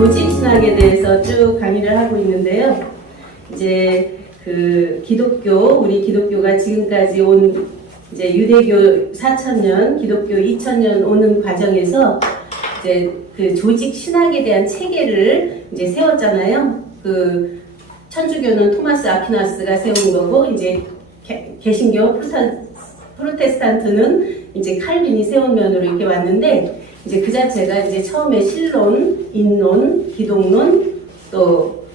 조직 신학에 대해서 쭉 강의를 하고 있는데요. 이제 우리 기독교가 지금까지 온 이제 유대교 4000년, 기독교 2000년 오는 과정에서 이제 그 조직 신학에 대한 체계를 이제 세웠잖아요. 천주교는 토마스 아퀴나스가 세운 거고, 이제 개신교 프로테스탄트는 이제 칼빈이 세운 면으로 이렇게 왔는데, 이제 그 자체가 이제 처음에 신론, 인론, 기독론, 또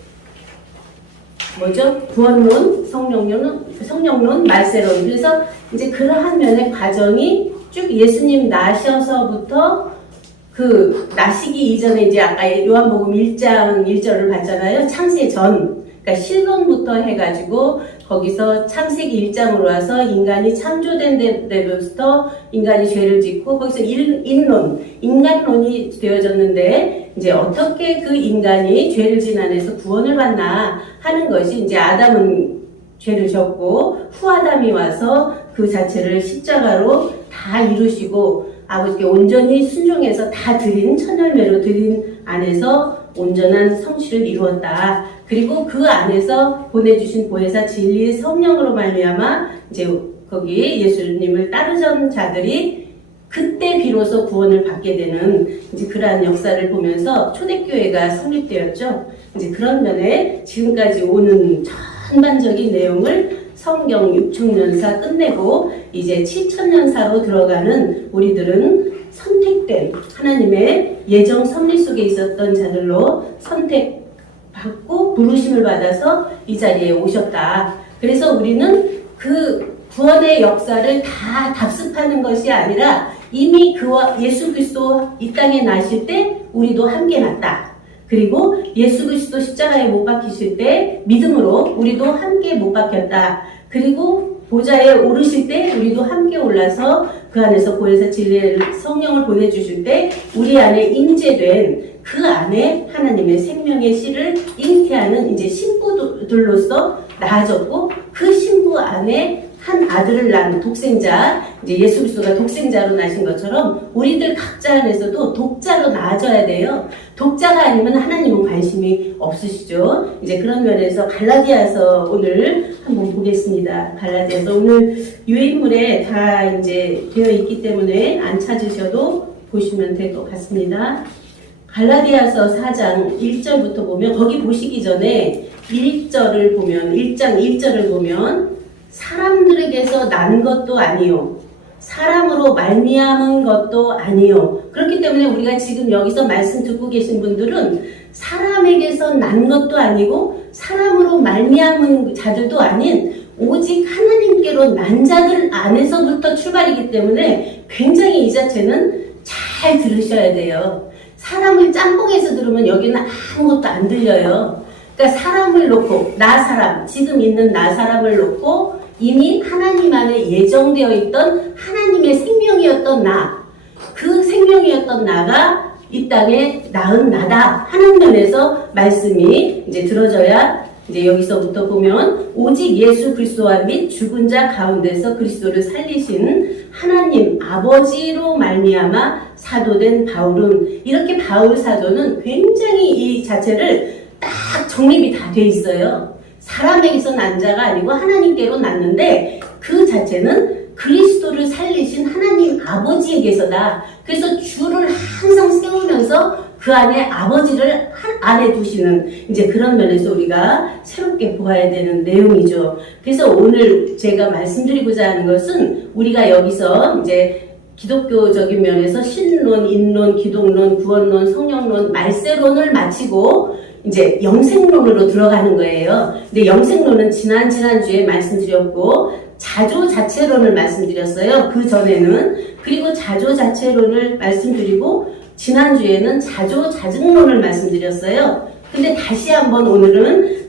구원론, 성령론, 말세론. 그래서 이제 그러한 면의 과정이 쭉 예수님 나셔서부터 나시기 이전에 이제 아까 요한복음 1장 1절을 봤잖아요. 창세 전. 그러니까 신론부터 해가지고 거기서 창세기 1장으로 와서 인간이 창조된 데부터 인간이 죄를 짓고 거기서 인간론이 되어졌는데 이제 어떻게 그 인간이 죄를 진 안에서 구원을 받나 하는 것이 이제 아담은 죄를 졌고 후아담이 와서 그 자체를 십자가로 다 이루시고 아버지께 온전히 순종해서 다 드린 천열매로 드린 안에서 온전한 성취를 이루었다. 그리고 그 안에서 보내주신 보혜사 진리의 성령으로 말미암아 이제 거기 예수님을 따르던 자들이 그때 비로소 구원을 받게 되는 이제 그러한 역사를 보면서 초대교회가 성립되었죠. 이제 그런 면에 지금까지 오는 전반적인 내용을 성경 6천년사 끝내고 이제 7천년사로 들어가는 우리들은 선택된 하나님의 예정 섭리 속에 있었던 자들로 선택받고 부르심을 받아서 이 자리에 오셨다. 그래서 우리는 그 구원의 역사를 다 답습하는 것이 아니라 이미 그와 예수 그리스도 이 땅에 나실 때 우리도 함께 났다. 그리고 예수 그리스도 십자가에 못 박히실 때 믿음으로 우리도 함께 못 박혔다. 그리고 보좌에 오르실 때 우리도 함께 올라서 그 안에서 보혜사 진리의 성령을 보내주실 때 우리 안에 임재된 그 안에 하나님의 생명의 씨를 잉태하는 이제 신부들로서 나아졌고 그 신부 안에 한 아들을 낳은 독생자, 이제 예수 그리스도가 독생자로 나신 것처럼 우리들 각자 안에서도 독자로 나아져야 돼요. 독자가 아니면 하나님은 관심이 없으시죠. 이제 그런 면에서 갈라디아서 오늘 한번 보겠습니다. 갈라디아서 오늘 유인물에 다 이제 되어 있기 때문에 안 찾으셔도 보시면 될 것 같습니다. 갈라디아서 4장 1절부터 보면 거기 보시기 전에 1절을 보면 1장 1절을 보면 사람들에게서 난 것도 아니요 사람으로 말미암은 것도 아니요. 그렇기 때문에 우리가 지금 여기서 말씀 듣고 계신 분들은 사람에게서 난 것도 아니고 사람으로 말미암은 자들도 아닌 오직 하나님께로 난 자들 안에서부터 출발이기 때문에 굉장히 이 자체는 잘 들으셔야 돼요. 사람을 짬뽕해서 들으면 여기는 아무것도 안 들려요. 그러니까 사람을 놓고 지금 있는 나 사람을 놓고 이미 하나님 안에 예정되어 있던 하나님의 생명이었던 그 생명이었던 나가 이 땅에 낳은 나다 하는 면에서 말씀이 이제 들어져야 이제 여기서부터 보면 오직 예수 그리스도와 및 죽은 자 가운데서 그리스도를 살리신 하나님 아버지로 말미암아 사도된 바울은 이렇게 바울 사도는 굉장히 이 자체를 딱 정립이 다 돼 있어요. 사람에게서 난 자가 아니고 하나님께로 났는데 그 자체는 그리스도를 살리신 하나님 아버지에게서다. 그래서 주를 항상 세우면서 그 안에 아버지를 안에 두시는 이제 그런 면에서 우리가 새롭게 보아야 되는 내용이죠. 그래서 오늘 제가 말씀드리고자 하는 것은 우리가 여기서 이제 기독교적인 면에서 신론, 인론, 기독론, 구원론, 성령론, 말세론을 마치고 이제 영생론으로 들어가는 거예요. 근데 영생론은 지난주에 말씀드렸고 자조자체론을 말씀드렸어요. 그 전에는. 그리고 자조자체론을 말씀드리고 지난주에는 자조자증론을 말씀드렸어요. 근데 다시 한번 오늘은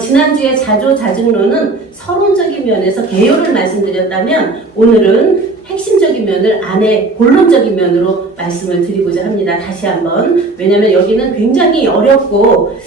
지난주에 자조자증론은 서론적인 면에서 개요를 말씀드렸다면 오늘은 핵심적인 면을 안에 본론적인 면으로 말씀을 드리고자 합니다. 다시 한번. 왜냐면 여기는 굉장히 어렵고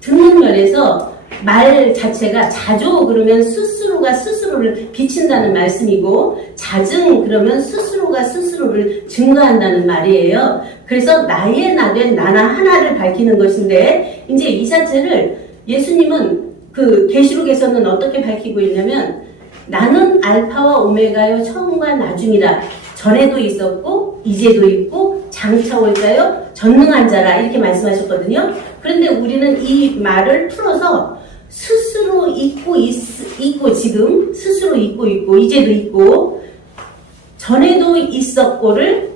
듣는 면에서 말 자체가 자조 그러면 스스로가 스스로를 비친다는 말씀이고, 자증 그러면 스스로가 스스로를 증거한다는 말이에요. 그래서 나의 나된 나나 하나를 밝히는 것인데, 이제 이 자체를 예수님은 그 계시록에서는 어떻게 밝히고 있냐면, 나는 알파와 오메가요 처음과 나중이라. 전에도 있었고 이제도 있고 장차 올자요 전능한 자라, 이렇게 말씀하셨거든요. 그런데 우리는 이 말을 풀어서 스스로 있고 지금 스스로 있고 이제도 있고 전에도 있었고를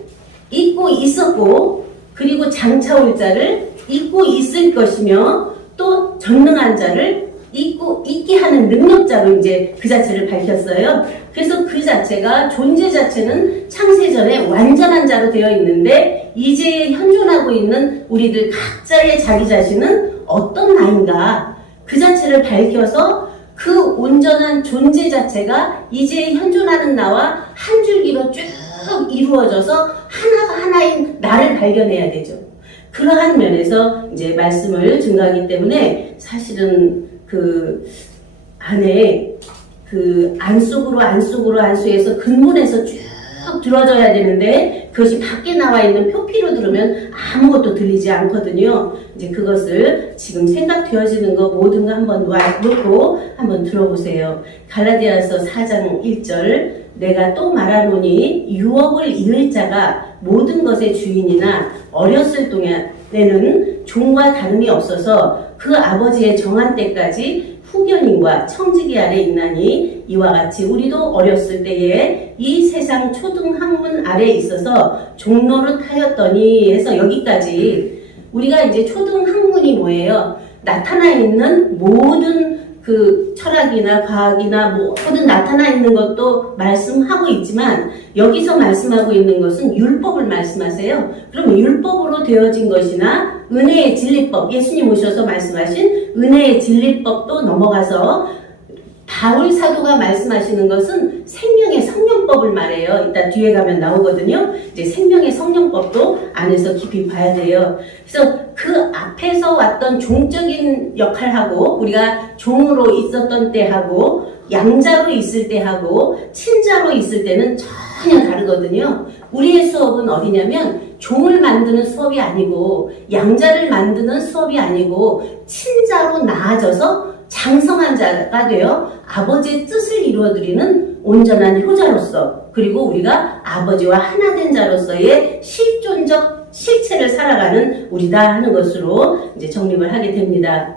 있고 있었고, 그리고 장차 올 자를 있고 있을 것이며, 또 전능한 자를 있게 하는 능력자로 이제 그 자체를 밝혔어요. 그래서 그 자체가 존재 자체는 창세전에 완전한 자로 되어 있는데, 이제 현존하고 있는 우리들 각자의 자기 자신은 어떤 나인가, 그 자체를 밝혀서 그 온전한 존재 자체가 이제 현존하는 나와 한 줄기로 쭉 이루어져서 하나가 하나인 나를 발견해야 되죠. 그러한 면에서 이제 말씀을 증거하기 때문에, 사실은 그 안에 그 안속에서 근본에서 쭉 들어져야 되는데, 그것이 밖에 나와 있는 표피로 들으면 아무것도 들리지 않거든요. 이제 그것을 지금 생각되어지는 거 모든 거 한번 놓고 한번 들어보세요. 갈라디아서 4장 1절, 내가 또 말하노니 유업을 이을 자가 모든 것의 주인이나 어렸을 동안에는 종과 다름이 없어서 그 아버지의 정한 때까지 후견인과 청지기 아래 있나니, 이와 같이 우리도 어렸을 때에 이 세상 초등학문 아래 있어서 종노릇하였더니 해서 여기까지. 우리가 이제 초등학문이 뭐예요? 나타나 있는 모든 그 철학이나 과학이나 모든 나타나 있는 것도 말씀하고 있지만, 여기서 말씀하고 있는 것은 율법을 말씀하세요. 그러면 율법으로 되어진 것이나 은혜의 진리법, 예수님 오셔서 말씀하신 은혜의 진리법도 넘어가서 바울 사도가 말씀하시는 것은 생명의 성령법을 말해요. 이따 뒤에 가면 나오거든요. 이제 생명의 성령법도 안에서 깊이 봐야 돼요. 그래서 그 앞에서 왔던 종적인 역할하고, 우리가 종으로 있었던 때하고 양자로 있을 때하고 친자로 있을 때는 전혀 다르거든요. 우리의 수업은 어디냐면, 종을 만드는 수업이 아니고 양자를 만드는 수업이 아니고 친자로 나아져서 장성한 자가 되어 아버지의 뜻을 이루어드리는 온전한 효자로서, 그리고 우리가 아버지와 하나 된 자로서의 실존적 실체를 살아가는 우리다 하는 것으로 이제 정립을 하게 됩니다.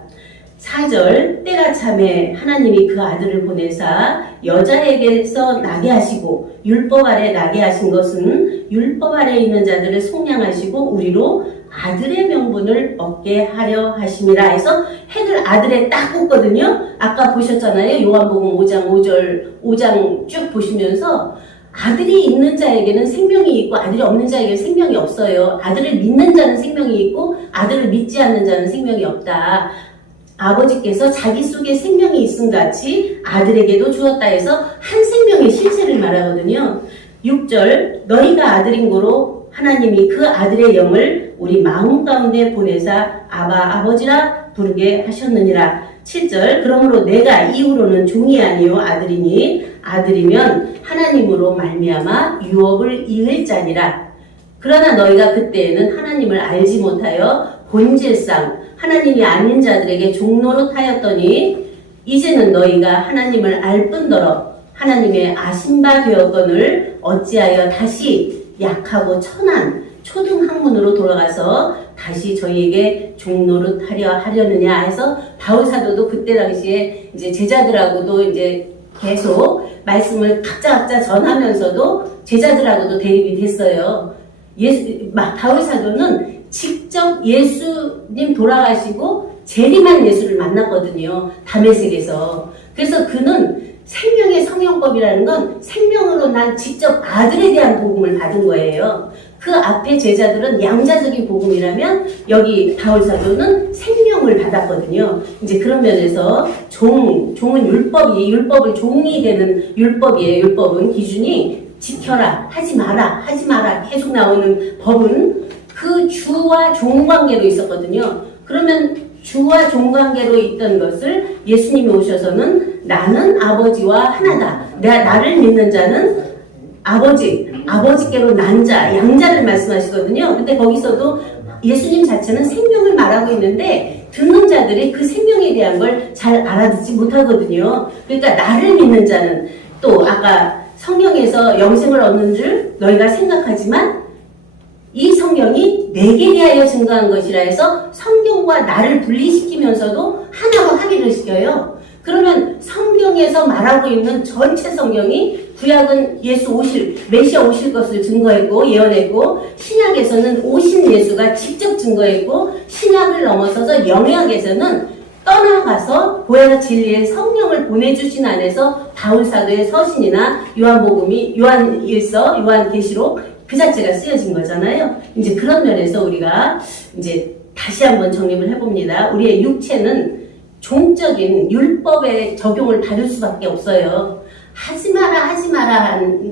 4절, 때가 참에 하나님이 그 아들을 보내사 여자에게서 나게 하시고, 율법 아래 나게 하신 것은 율법 아래 있는 자들을 속량하시고 우리로 아들의 명분을 얻게 하려 하심이라 해서 핵을 아들에 딱 꽂거든요. 아까 보셨잖아요. 요한복음 5장 쭉 보시면서 아들이 있는 자에게는 생명이 있고 아들이 없는 자에게는 생명이 없어요. 아들을 믿는 자는 생명이 있고 아들을 믿지 않는 자는 생명이 없다. 아버지께서 자기 속에 생명이 있음 같이 아들에게도 주었다 해서 한 생명의 실체를 말하거든요. 6절, 너희가 아들인 고로 하나님이 그 아들의 영을 우리 마음 가운데 보내사 아바 아버지라 부르게 하셨느니라. 7절, 그러므로 내가 이후로는 종이 아니요 아들이니 아들이면 하나님으로 말미암아 유업을 이을 자니라. 그러나 너희가 그때에는 하나님을 알지 못하여 본질상 하나님이 아닌 자들에게 종노릇하였더니 이제는 너희가 하나님을 알 뿐더러 하나님의 아신 바 되었거늘 어찌하여 다시 약하고 천한 초등학문으로 돌아가서 다시 저희에게 종노릇하려 하려느냐 해서 바울 사도도 그때 당시에 이제 제자들하고도 이제 계속 말씀을 각자 전하면서도 제자들하고도 대립이 됐어요. 바울 사도는 직접 예수님 돌아가시고 재림한 예수를 만났거든요. 다메섹에서. 그래서 그는 생명의 성령법이라는 건 생명으로 난 직접 아들에 대한 복음을 받은 거예요. 그 앞에 제자들은 양자적인 복음이라면 여기 바울 사도는 생명을 받았거든요. 이제 그런 면에서 종은 율법을 종이 되는 율법이에요. 율법은 기준이 지켜라, 하지 마라 계속 나오는 법은 그 주와 종 관계로 있었거든요. 그러면 주와 종관계로 있던 것을 예수님이 오셔서는 나는 아버지와 하나다. 나를 믿는 자는 아버지께로 난 자, 양자를 말씀하시거든요. 근데 거기서도 예수님 자체는 생명을 말하고 있는데 듣는 자들이 그 생명에 대한 걸 잘 알아듣지 못하거든요. 그러니까 나를 믿는 자는 또 아까 성경에서 영생을 얻는 줄 너희가 생각하지만 이 성경이 내게 대하여 증거한 것이라 해서 성경과 나를 분리시키면서도 하나로 합의를 시켜요. 그러면 성경에서 말하고 있는 전체 성경이 구약은 메시아 오실 것을 증거했고 예언했고 신약에서는 오신 예수가 직접 증거했고 신약을 넘어서서 영약에서는 떠나가서 보혜사 진리의 성령을 보내주신 안에서 바울사도의 서신이나 요한일서, 요한계시록 그 자체가 쓰여진 거잖아요. 이제 그런 면에서 우리가 이제 다시 한번 정립을 해봅니다. 우리의 육체는 종적인 율법의 적용을 받을 수밖에 없어요. 하지 마라 하는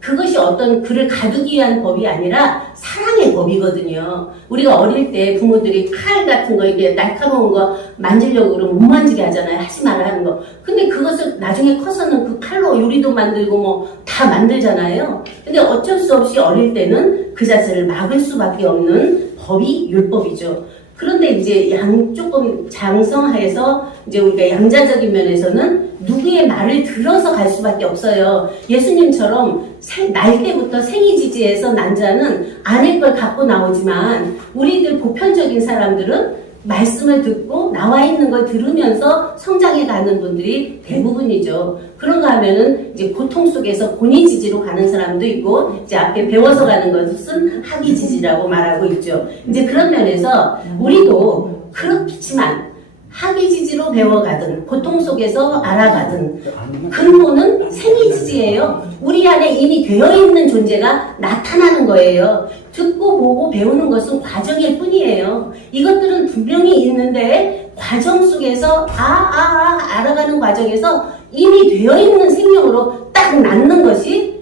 그것이 어떤 그를 가두기 위한 법이 아니라 사랑의 법이거든요. 우리가 어릴 때 부모들이 칼 같은 거 이게 날카로운 거 만지려고 그러면 못 만지게 하잖아요. 하지 마라 하는 거. 근데 그것을 나중에 커서는 그 칼로 요리도 만들고 뭐 다 만들잖아요. 근데 어쩔 수 없이 어릴 때는 그 자체를 막을 수밖에 없는 법이 율법이죠. 그런데 이제 조금 장성해서 이제 우리가 양자적인 면에서는 누구의 말을 들어서 갈 수밖에 없어요. 예수님처럼 날 때부터 생이지지에서 난 자는 아낼 걸 갖고 나오지만 우리들 보편적인 사람들은 말씀을 듣고 나와 있는 걸 들으면서 성장해 가는 분들이 대부분이죠. 그런가 하면은 이제 고통 속에서 본인지지로 가는 사람도 있고 이제 앞에 배워서 가는 것은 학이지지라고 말하고 있죠. 이제 그런 면에서 우리도 그렇지만 학이지지로 배워가든 고통 속에서 알아가든 근본은 생이지지예요. 우리 안에 이미 되어있는 존재가 나타나는 거예요. 듣고 보고 배우는 것은 과정일 뿐이에요. 이것들은 분명히 있는데 과정 속에서 알아가는 과정에서 이미 되어있는 생명으로 딱 낳는 것이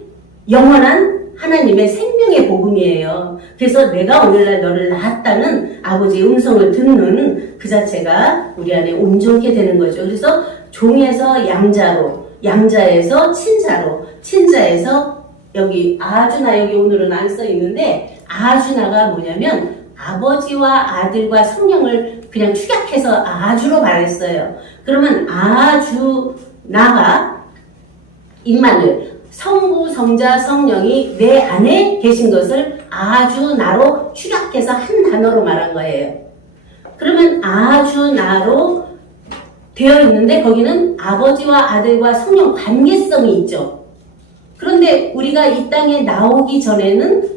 영원한 하나님의 생명의 복음이에요. 그래서 내가 오늘날 너를 낳았다는 아버지의 음성을 듣는 그 자체가 우리 안에 온전케 되는 거죠. 그래서 종에서 양자로, 양자에서 친자로, 친자에서 여기 아주나 여기 오늘은 안 써 있는데 아주나가 뭐냐면 아버지와 아들과 성령을 그냥 축약해서 아주로 말했어요. 그러면 아주나가 임마누엘 성부, 성자, 성령이 내 안에 계신 것을 아주 나로 축약해서 한 단어로 말한 거예요. 그러면 아주 나로 되어 있는데 거기는 아버지와 아들과 성령 관계성이 있죠. 그런데 우리가 이 땅에 나오기 전에는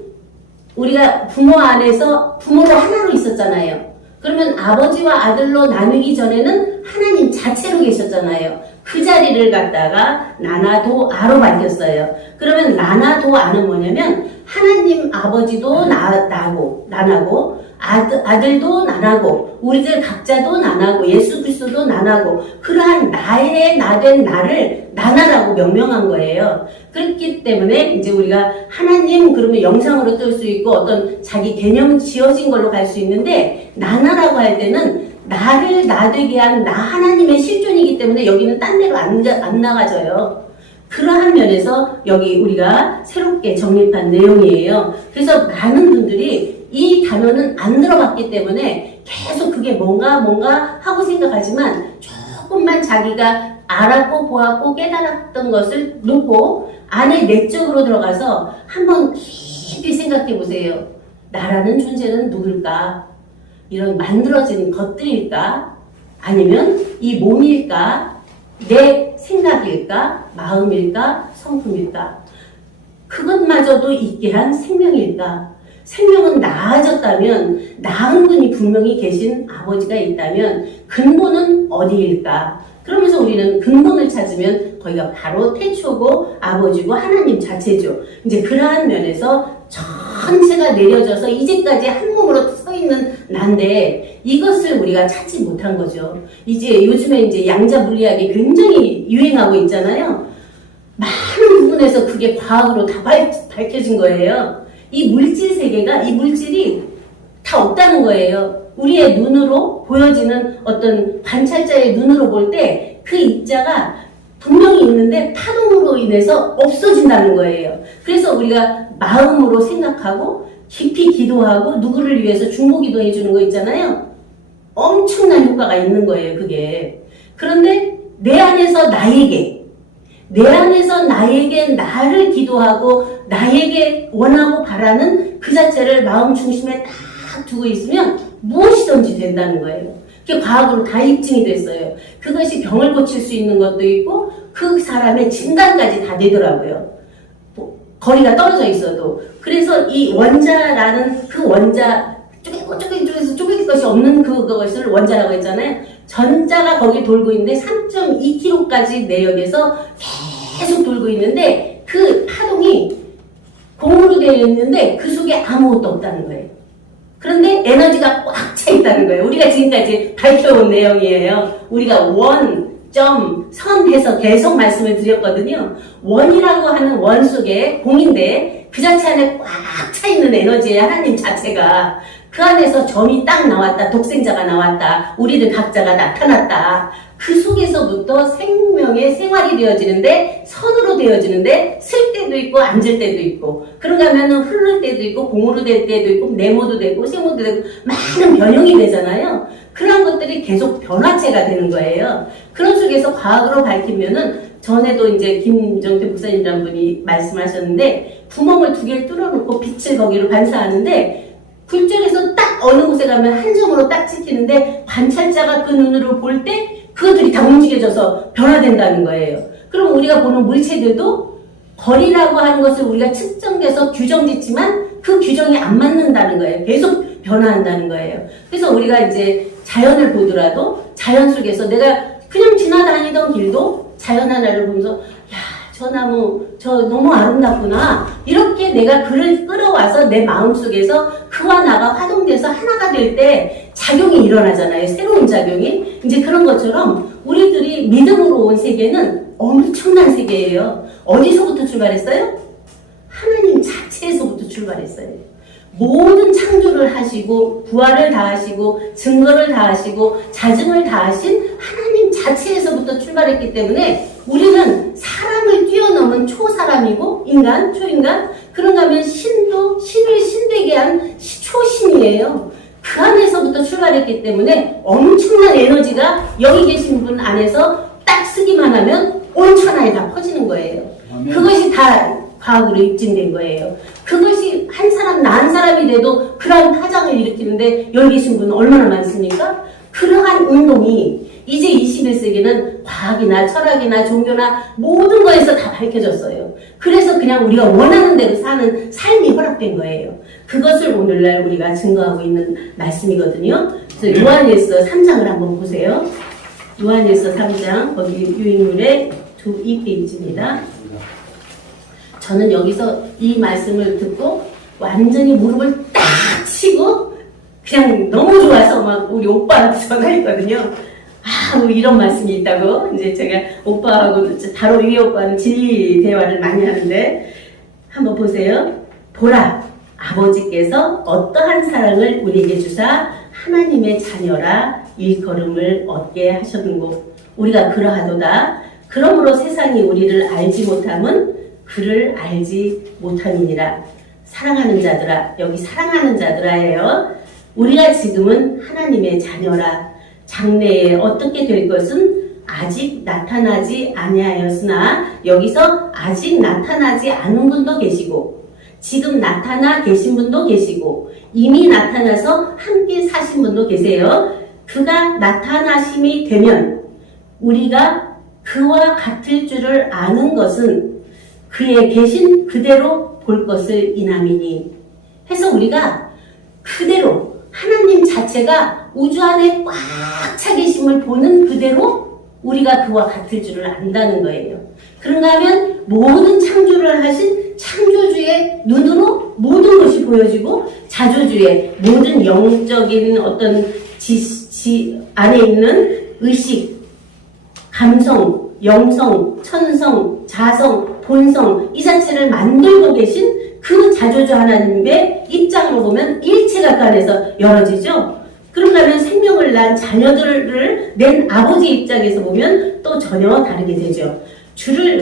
우리가 부모 안에서 부모로 하나로 있었잖아요. 그러면 아버지와 아들로 나누기 전에는 하나님 자체로 계셨잖아요. 그 자리를 갖다가 나나도아로 밝혔어요. 그러면 나나도아는 뭐냐면 하나님 아버지도 나나고 아들도 나나고 우리들 각자도 나나고 예수 그리스도도 나나고 그러한 나의 나된 나를 나나라고 명명한 거예요. 그렇기 때문에 이제 우리가 하나님 그러면 영상으로 뜰 수 있고 어떤 자기 개념 지어진 걸로 갈 수 있는데 나나라고 할 때는 나를 나되게 한 나 하나님의 실존이기 때문에 여기는 딴 데로 안 나가져요. 그러한 면에서 여기 우리가 새롭게 정립한 내용이에요. 그래서 많은 분들이 이 단어는 안 들어봤기 때문에 계속 그게 뭔가 하고 생각하지만 조금만 자기가 알았고 보았고 깨달았던 것을 놓고 안에 내적으로 들어가서 한번 깊이 생각해 보세요. 나라는 존재는 누굴까? 이런 만들어진 것들일까? 아니면 이 몸일까? 내 생각일까? 마음일까? 성품일까? 그것마저도 있게 한 생명일까? 생명은 나아졌다면 나은 분이 분명히 계신 아버지가 있다면 근본은 어디일까? 그러면서 우리는 근본을 찾으면 거기가 바로 태초고 아버지고 하나님 자체죠. 이제 그러한 면에서 전체가 내려져서 이제까지 한 몸으로 서 있는 난데 이것을 우리가 찾지 못한 거죠. 이제 요즘에 이제 양자 물리학이 굉장히 유행하고 있잖아요. 많은 부분에서 그게 과학으로 다 밝혀진 거예요. 이 물질 세계가 이 물질이 다 없다는 거예요. 우리의 눈으로 보여지는 어떤 관찰자의 눈으로 볼 때 그 입자가 분명히 있는데 파동으로 인해서 없어진다는 거예요. 그래서 우리가 마음으로 생각하고 깊이 기도하고 누구를 위해서 중보기도해 주는 거 있잖아요. 엄청난 효과가 있는 거예요, 그게. 그런데 내 안에서 나에게 나를 기도하고 나에게 원하고 바라는 그 자체를 마음 중심에 딱 두고 있으면 무엇이든지 된다는 거예요. 그게 과학으로 다 입증이 됐어요. 그것이 병을 고칠 수 있는 것도 있고 그 사람의 진단까지 다 되더라고요. 거리가 떨어져 있어도. 그래서 이 원자라는 그 원자 쪼개질 것이 없는 그것을 원자라고 했잖아요. 전자가 거기 돌고 있는데 3.2km까지 내력에서 계속 돌고 있는데 그 파동이 공으로 되어 있는데 그 속에 아무것도 없다는 거예요. 그런데 에너지가 꽉 차 있다는 거예요. 우리가 지금까지 밝혀온 내용이에요. 우리가 원, 점, 선 해서 계속 말씀을 드렸거든요. 원이라고 하는 원 속에 공인데 그 자체 안에 꽉 차 있는 에너지예요. 하나님 자체가. 그 안에서 점이 딱 나왔다. 독생자가 나왔다. 우리들 각자가 나타났다. 그 속에서부터 생명의 생활이 되어지는데 선으로 되어지는데 쓸 때도 있고 앉을 때도 있고 그런가 하면은 흐를 때도 있고 공으로 될 때도 있고 네모도 되고 세모도 되고 많은 변형이 되잖아요. 그런 것들이 계속 변화체가 되는 거예요. 그런 속에서 과학으로 밝히면은 전에도 이제 김정태 목사님이라는 분이 말씀하셨는데 구멍을 2개를 뚫어놓고 빛을 거기로 반사하는데 굴절에서 딱 어느 곳에 가면 한 점으로 딱 찍히는데 관찰자가 그 눈으로 볼 때 그것들이 다 움직여져서 변화된다는 거예요. 그럼 우리가 보는 물체들도 거리라고 하는 것을 우리가 측정해서 규정짓지만 그 규정이 안 맞는다는 거예요. 계속 변화한다는 거예요. 그래서 우리가 이제 자연을 보더라도 자연 속에서 내가 그냥 지나다니던 길도 자연 하나를 보면서 야, 저 나무 저 너무 아름답구나 이렇게 내가 그를 끌어와서 내 마음속에서 그와 나가 화동돼서 하나가 될 때 작용이 일어나잖아요. 새로운 작용이. 이제 그런 것처럼 우리들이 믿음으로 온 세계는 엄청난 세계예요. 어디서부터 출발했어요? 하나님 자체에서부터 출발했어요. 모든 창조를 하시고 부활을 다 하시고 증거를 다 하시고 자증을 다 하신 하나님 자체에서부터 출발했기 때문에 우리는 사람을 뛰어넘은 초사람이고 인간, 초인간 그런가 하면 신도 신을 신되게 한 초신이에요. 그 안에서부터 출발했기 때문에 엄청난 에너지가 여기 계신 분 안에서 딱 쓰기만 하면 온 천하에 다 퍼지는 거예요. 그것이 다 과학으로 입증된 거예요. 그것이 한 사람, 나 한 사람이 돼도 그러한 파장을 일으키는데 여기 계신 분은 얼마나 많습니까? 그러한 운동이 이제 21세기는 과학이나 철학이나 종교나 모든 거에서 다 밝혀졌어요. 그래서 그냥 우리가 원하는 대로 사는 삶이 허락된 거예요. 그것을 오늘날 우리가 증거하고 있는 말씀이거든요. 그래서 요한일서 3장을 한번 보세요. 요한일서 3장, 거기 유인물의 2페이지입니다. 저는 여기서 이 말씀을 듣고 완전히 무릎을 딱 치고 그냥 너무 좋아서 막 우리 오빠한테 전화했거든요. 아, 뭐 이런 말씀이 있다고. 이제 제가 오빠하고 바로 위에 오빠는 진리 대화를 많이 하는데 한번 보세요. 보라, 아버지께서 어떠한 사랑을 우리에게 주사 하나님의 자녀라 일컬음을 얻게 하셨는고 우리가 그러하도다. 그러므로 세상이 우리를 알지 못함은 그를 알지 못함이니라. 사랑하는 자들아, 여기 사랑하는 자들아예요. 우리가 지금은 하나님의 자녀라. 장래에 어떻게 될 것은 아직 나타나지 아니하였으나 여기서 아직 나타나지 않은 분도 계시고 지금 나타나 계신 분도 계시고 이미 나타나서 함께 사신 분도 계세요. 그가 나타나심이 되면 우리가 그와 같을 줄을 아는 것은 그의 계신 그대로 볼 것을 인함이니 해서 우리가 그대로 하나님 자체가 우주 안에 꽉 차 계심을 보는 그대로 우리가 그와 같을 줄을 안다는 거예요. 그런가 하면 모든 창조를 하신 창조주의 눈으로 모든 것이 보여지고 자조주의 모든 영적인 어떤 안에 있는 의식, 감성, 영성, 천성, 자성, 본성 이 자체를 만들고 계신 그 자조주 하나님의 입장으로 보면 일체가 그 안에서 열어지죠. 그럼 어딘가는 생명을 낳은 자녀들을 낸 아버지 입장에서 보면 또 전혀 다르게 되죠.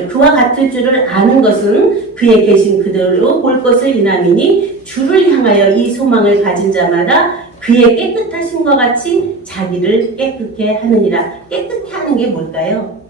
그와 같을 줄을 아는 것은 그에 계신 그대로 볼 것을 인함이니 주를 향하여 이 소망을 가진 자마다 그의 깨끗하심과 같이 자기를 깨끗게 하느니라. 깨끗게 하는 게 뭘까요?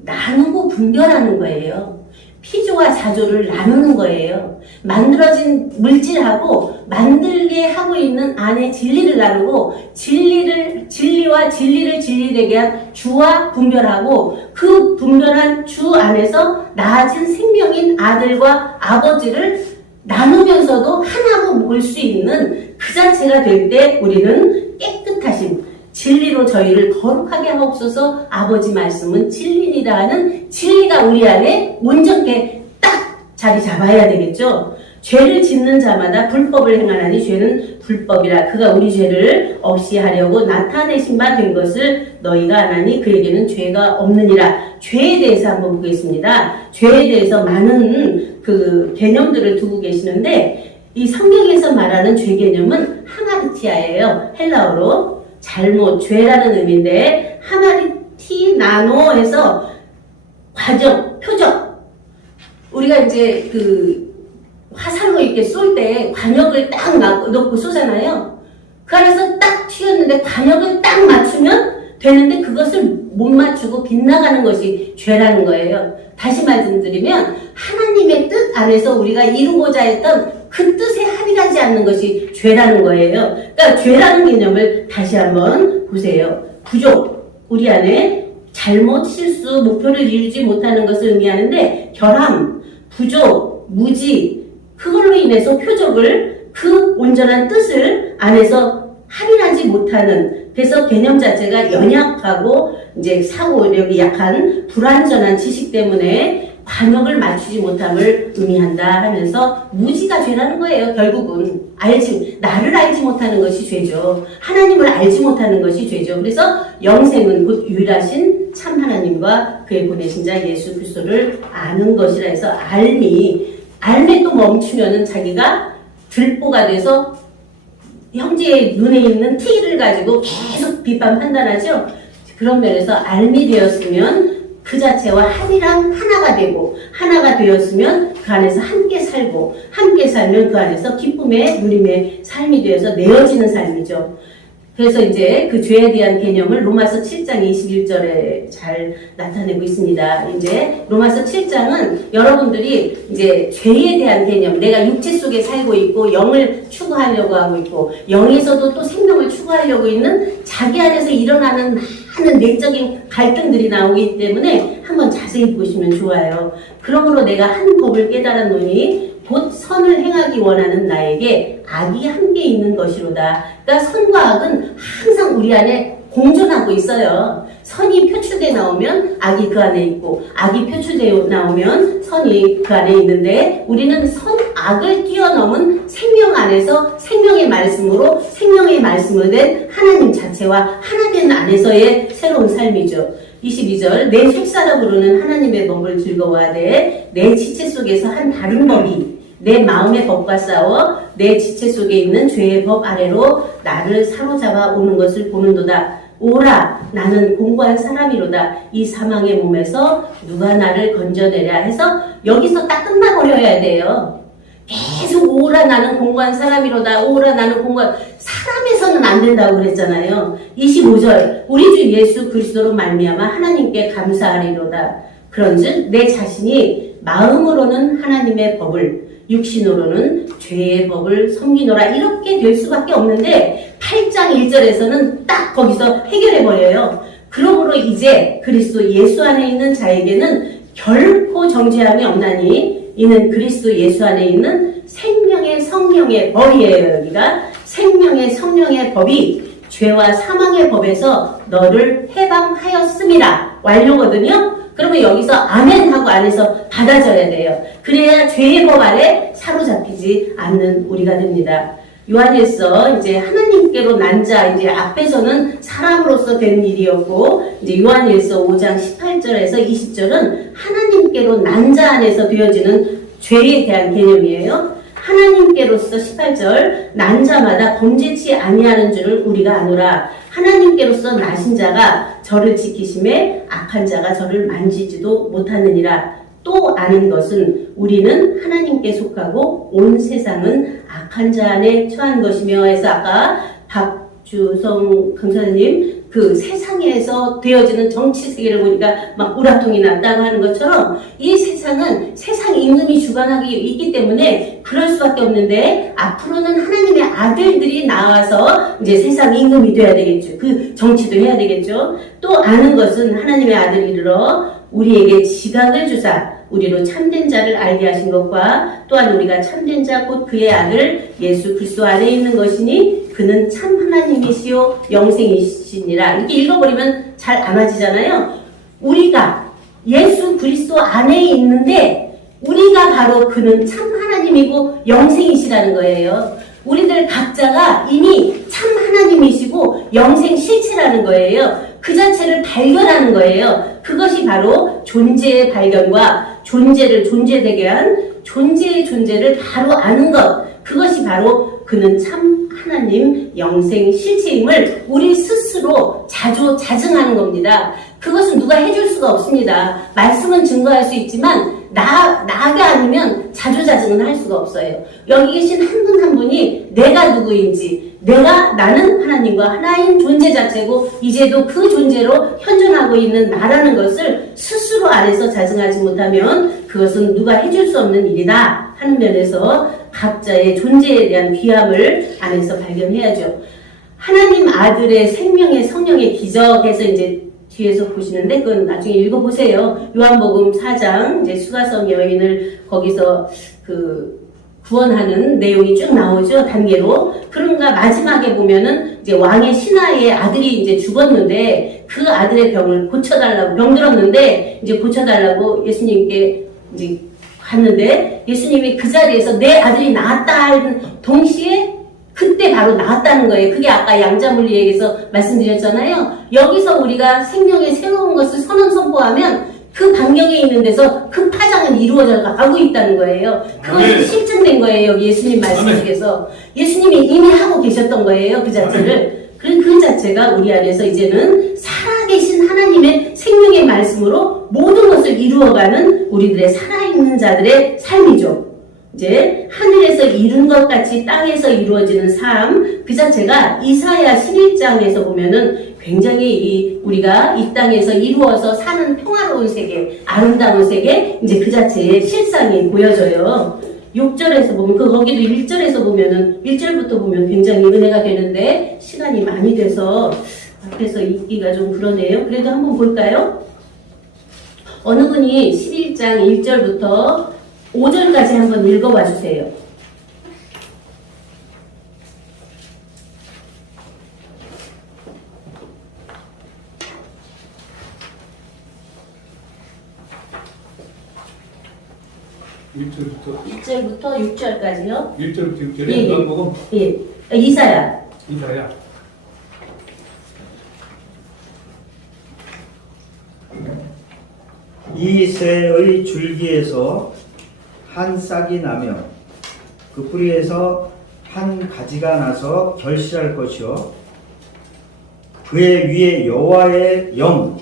나누고 분별하는 거예요. 피조와 자조를 나누는 거예요. 만들어진 물질하고 만들게 하고 있는 안에 진리를 나누고 진리와 진리를 진리되게 한 주와 분별하고 그 분별한 주 안에서 나아진 생명인 아들과 아버지를 나누면서도 하나로 볼 수 있는 그 자체가 될 때 우리는 깨끗하심, 진리로 저희를 거룩하게 하옵소서. 아버지 말씀은 진리니라 하는 진리가 우리 안에 온전하게 딱 자리 잡아야 되겠죠. 죄를 짓는 자마다 불법을 행하나니 죄는 불법이라. 그가 우리 죄를 없이 하려고 나타내신 바 된 것을 너희가 아나니 그에게는 죄가 없느니라. 죄에 대해서 한번 보겠습니다. 죄에 대해서 많은 그 개념들을 두고 계시는데 이 성경에서 말하는 죄 개념은 하마르티아예요. 헬라어로 잘못, 죄라는 의미인데 하마르티나노에서 과정, 표적. 우리가 이제 그 화살로 이렇게 쏠 때 관역을 딱 넣고 쏘잖아요. 그 안에서 딱 튀었는데 관역을 딱 맞추면 되는데 그것을 못 맞추고 빗나가는 것이 죄라는 거예요. 다시 말씀드리면 하나님의 뜻 안에서 우리가 이루고자 했던 그 뜻에 합의하지 않는 것이 죄라는 거예요. 그러니까 죄라는 개념을 다시 한번 보세요. 부족, 우리 안에 잘못, 실수, 목표를 이루지 못하는 것을 의미하는데 결함, 부족, 무지, 그걸로 인해서 표적을 그 온전한 뜻을 안에서 합의하지 못하는, 그래서 개념 자체가 연약하고 이제 사고력이 약한 불완전한 지식 때문에 관역을 맞추지 못함을 의미한다 하면서 무지가 죄라는 거예요. 결국은 나를 알지 못하는 것이 죄죠. 하나님을 알지 못하는 것이 죄죠. 그래서 영생은 곧 유일하신 참 하나님과 그의 보내신 자 예수 그리스도를 아는 것이라 해서 알매 또 멈추면은 자기가 들보가 돼서 형제의 눈에 있는 티를 가지고 계속 비판 판단하죠. 그런 면에서 알미 되었으면 그 자체와 한이랑 하나가 되고, 하나가 되었으면 그 안에서 함께 살고, 함께 살면 그 안에서 기쁨의 누림의 삶이 되어서 내어지는 삶이죠. 그래서 이제 그 죄에 대한 개념을 로마서 7장 21절에 잘 나타내고 있습니다. 이제 로마서 7장은 여러분들이 이제 죄에 대한 개념, 내가 육체 속에 살고 있고 영을 추구하려고 하고 있고 영에서도 또 생명을 추구하려고 있는 자기 안에서 일어나는 많은 내적인 갈등들이 나오기 때문에 한번 자세히 보시면 좋아요. 그러므로 내가 한 법을 깨달았노니 곧 선을 행하기 원하는 나에게 악이 함께 있는 것이로다. 그러니까 선과 악은 항상 우리 안에 공존하고 있어요. 선이 표출돼 나오면 악이 그 안에 있고 악이 표출돼 나오면 선이 그 안에 있는데 우리는 악을 뛰어넘은 생명 안에서 생명의 말씀으로 생명의 말씀을 된 하나님 자체와 하나된 안에서의 새로운 삶이죠. 22절 내 속사라 부르는 하나님의 법을 즐거워하되 내 지체 속에서 한 다른 법이 내 마음의 법과 싸워 내 지체 속에 있는 죄의 법 아래로 나를 사로잡아 오는 것을 보는도다. 오라 나는 공고한 사람이로다. 이 사망의 몸에서 누가 나를 건져내랴 해서 여기서 딱 끝나버려야 돼요. 계속 오라 나는 공고한 사람이로다. 오라 나는 공고한 사람에서는 안 된다고 그랬잖아요. 25절 우리 주 예수 그리스도로 말미암아 하나님께 감사하리로다. 그런즉 내 자신이 마음으로는 하나님의 법을 육신으로는 죄의 법을 섬기노라. 이렇게 될 수밖에 없는데 8장 1절에서는 딱 거기서 해결해버려요. 그러므로 이제 그리스도 예수 안에 있는 자에게는 결코 정죄함이 없나니 이는 그리스도 예수 안에 있는 생명의 성령의 법이에요. 여기가 생명의 성령의 법이 죄와 사망의 법에서 너를 해방하였음이라. 완료거든요. 그러면 여기서 아멘 하고 안에서 받아줘야 돼요. 그래야 죄의 법 아래 사로잡히지 않는 우리가 됩니다. 요한일서 이제 하나님께로 난 자, 이제 앞에서는 사람으로서 된 일이었고, 이제 요한일서 5장 18절에서 20절은 하나님께로 난 자 안에서 되어지는 죄에 대한 개념이에요. 하나님께로서 18절 난 자마다 범죄치 아니하는 줄을 우리가 아노라. 하나님께로서 나신 자가 저를 지키심에 악한 자가 저를 만지지도 못하느니라. 또 아는 것은 우리는 하나님께 속하고 온 세상은 악한 자 안에 처한 것이며 해서 아까 박주성 강사님 그 세상에서 되어지는 정치 세계를 보니까 막 우라통이 났다고 하는 것처럼 이 세상은 세상 임금이 주관하기 있기 때문에 그럴 수밖에 없는데 앞으로는 하나님의 아들들이 나와서 이제 세상 임금이 돼야 되겠죠. 그 정치도 해야 되겠죠. 또 아는 것은 하나님의 아들이 이르러 우리에게 지각을 주사 우리로 참된 자를 알게 하신 것과 또한 우리가 참된 자 곧 그의 아들 예수 그리스도 안에 있는 것이니 그는 참 하나님이시요 영생이시니라. 이렇게 읽어버리면 잘 안 와지잖아요. 우리가 예수 그리스도 안에 있는데 우리가 바로 그는 참 하나님이고 영생이시라는 거예요. 우리들 각자가 이미 참 하나님이시고 영생 실체라는 거예요. 그 자체를 발견하는 거예요. 그것이 바로 존재의 발견과 존재를 존재되게 한 존재의 존재를 바로 아는 것. 그것이 바로 그는 참 하나님 영생 실체임을 우리 스스로 자증하는 겁니다. 그것은 누가 해줄 수가 없습니다. 말씀은 증거할 수 있지만 나가 아니면 자조자증은 할 수가 없어요. 여기 계신 한 분 한 분이 내가 누구인지 나는 하나님과 하나인 존재 자체고 이제도 그 존재로 현존하고 있는 나라는 것을 스스로 안에서 자증하지 못하면 그것은 누가 해줄 수 없는 일이다 하는 면에서 각자의 존재에 대한 귀함을 안에서 발견해야죠. 하나님 아들의 생명의 성령의 기적에서 이제 뒤에서 보시는데 그건 나중에 읽어보세요. 요한복음 4장 이제 수가성 여인을 거기서 구원하는 내용이 쭉 나오죠. 단계로. 그런가 마지막에 보면은 이제 왕의 신하의 아들이 이제 죽었는데 그 아들의 병을 고쳐달라고 병들었는데 이제 고쳐달라고 예수님께 이제 갔는데 예수님이 그 자리에서 내 아들이 나았다 동시에 그때 바로 나왔다는 거예요. 그게 아까 양자물리에게서 말씀드렸잖아요. 여기서 우리가 생명의 새로운 것을 선언하면 그 반경에 있는 데서 그 파장은 이루어져 가고 있다는 거예요. 그것이 실증된 거예요. 여기 예수님 말씀 속에서. 예수님이 이미 하고 계셨던 거예요. 그 자체를. 그 자체가 우리 안에서 이제는 살아계신 하나님의 생명의 말씀으로 모든 것을 이루어가는 우리들의 살아있는 자들의 삶이죠. 이제 하늘에서 이룬 것 같이 땅에서 이루어지는 삶, 그 자체가 이사야 11장에서 보면은 굉장히 우리가 이 땅에서 이루어서 사는 평화로운 세계, 아름다운 세계, 이제 그 자체의 실상이 보여져요. 6절에서 보면, 거기도 1절에서 보면은, 1절부터 보면 굉장히 은혜가 되는데, 시간이 많이 돼서, 앞에서 읽기가 좀 그러네요. 그래도 한번 볼까요? 어느 분이 11장 1절부터 5절까지 한번 읽어봐 주세요. 일절부터 1절부터 6절까지요? 1절부터 6절에 예, 요한복음 예. 이사야. 이사야. 이 새의 줄기에서 한 싹이 나며 그 뿌리에서 한 가지가 나서 결실할 것이요 그의 위에 여호와의 영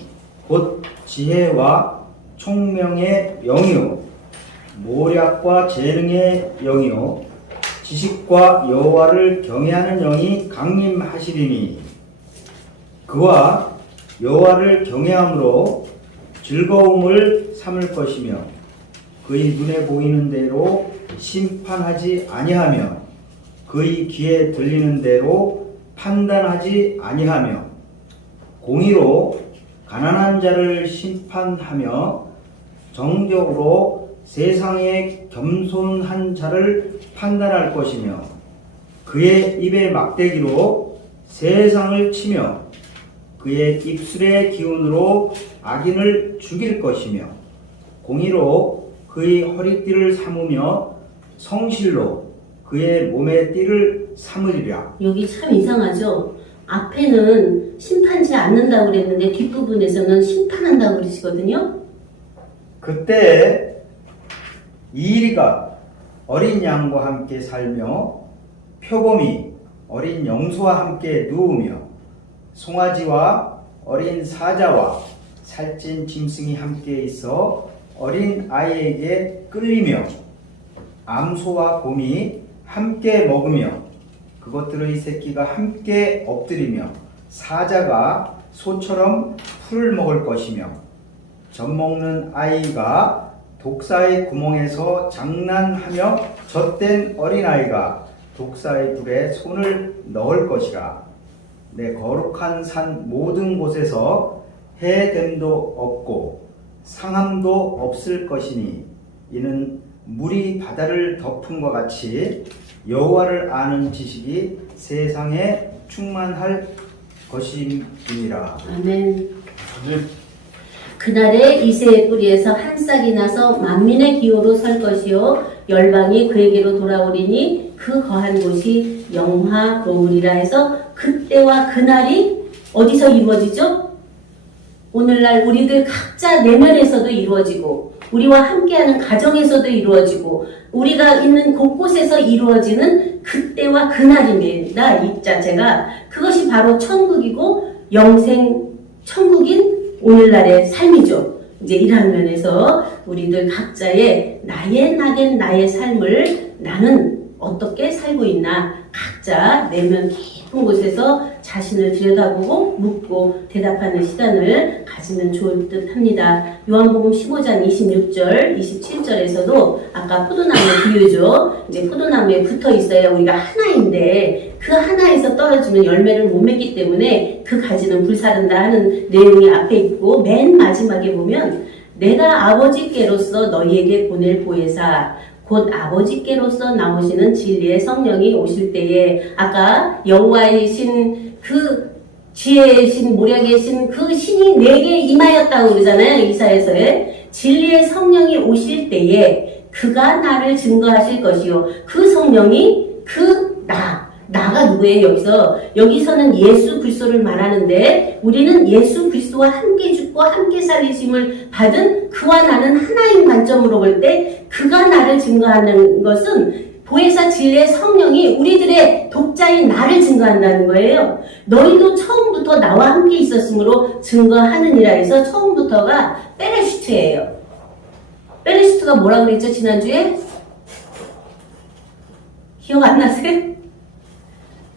곧 지혜와 총명의 영이요 모략과 재능의 영이요 지식과 여호와를 경외하는 영이 강림하시리니 그와 여호와를 경외함으로 즐거움을 삼을 것이며 그의 눈에 보이는 대로 심판하지 아니하며 그의 귀에 들리는 대로 판단하지 아니하며 공의로 가난한 자를 심판하며 정적으로 세상에 겸손한 자를 판단할 것이며 그의 입의 막대기로 세상을 치며 그의 입술의 기운으로 악인을 죽일 것이며 공의로 그의 허리띠를 삼으며 성실로 그의 몸의 띠를 삼으리라. 여기 참 이상하죠? 앞에는 심판지 않는다고 그랬는데 뒷부분에서는 심판한다고 그러시거든요? 그때 이리가 어린 양과 함께 살며 표범이 어린 염소와 함께 누우며 송아지와 어린 사자와 살찐 짐승이 함께 있어 어린 아이에게 끌리며 암소와 곰이 함께 먹으며 그것들의 새끼가 함께 엎드리며 사자가 소처럼 풀을 먹을 것이며 젖먹는 아이가 독사의 구멍에서 장난하며 젖된 어린아이가 독사의 불에 손을 넣을 것이라. 내 거룩한 산 모든 곳에서 해됨도 없고 상함도 없을 것이니 이는 물이 바다를 덮은 것 같이 여호와를 아는 지식이 세상에 충만할 것임이니라. 아멘. 네. 그날에 이새의 뿌리에서 한 싹이 나서 만민의 기호로 설 것이요 열방이 그에게로 돌아오리니 그 거한 곳이 영화로우리라 해서 그때와 그날이 어디서 이루어지죠? 오늘날 우리들 각자 내면에서도 이루어지고 우리와 함께하는 가정에서도 이루어지고 우리가 있는 곳곳에서 이루어지는 그때와 그날입니다. 이 자체가 그것이 바로 천국이고 영생 천국인 오늘날의 삶이죠. 이제 이러한 면에서 우리들 각자의 나의 낙인 나의 삶을 나는 어떻게 살고 있나 각자 내면 깊은 곳에서 자신을 들여다보고 묻고 대답하는 시간을 가지면 좋을 듯 합니다. 요한복음 15장 26절, 27절에서도 아까 포도나무 비유죠. 이제 포도나무에 붙어 있어야 우리가 하나인데 그 하나에서 떨어지면 열매를 못 맺기 때문에 그 가지는 불사른다 하는 내용이 앞에 있고 맨 마지막에 보면 내가 아버지께로서 너희에게 보낼 보혜사 곧 아버지께로서 나오시는 진리의 성령이 오실 때에 아까 여호와이신 그 지혜이신 모략이신 그 신이 내게 임하였다고 그러잖아요. 이사야서에 진리의 성령이 오실 때에 그가 나를 증거하실 것이요 그 성령이 나가 누구예요? 여기서는 예수 그리스도를 말하는데 우리는 예수 그리스도와 함께 죽고 함께 살리심을 받은 그와 나는 하나인 관점으로 볼 때 그가 나를 증거하는 것은 보혜사 진리의 성령이 우리들의 독자인 나를 증거한다는 거예요. 너희도 처음부터 나와 함께 있었으므로 증거하느니라 해서 처음부터가 베레슈트예요. 베레슈트가 뭐라고 그랬죠? 지난주에? 기억 안 나세요?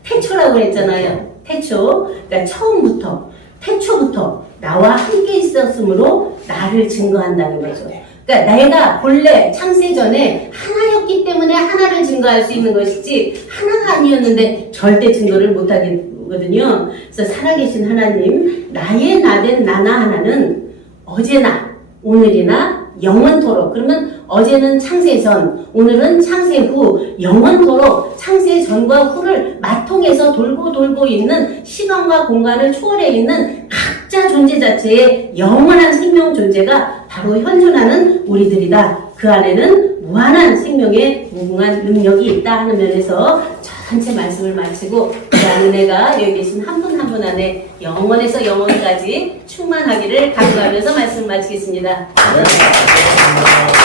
태초라고 그랬잖아요. 태초. 그러니까 처음부터, 태초부터 나와 함께 있었으므로 나를 증거한다는 거죠. 그러니까 내가 본래 창세 전에 하나였기 때문에 하나를 증거할 수 있는 것이지 하나가 아니었는데 절대 증거를 못 하거든요. 그래서 살아계신 하나님, 나의 나된 나나 하나는 어제나 오늘이나 영원토록 그러면 어제는 창세 전, 오늘은 창세 후 영원토록 창세 전과 후를 마통해서 돌고 있는 시간과 공간을 초월해 있는 각자 존재 자체의 영원한 생명 존재가 바로 현존하는 우리들이다. 그 안에는 무한한 생명의 무궁한 능력이 있다 하는 면에서 전체 말씀을 마치고 그 은혜가 여기 계신 한 분 한 분 안에 영원에서 영원까지 충만하기를 간구하면서 말씀 마치겠습니다.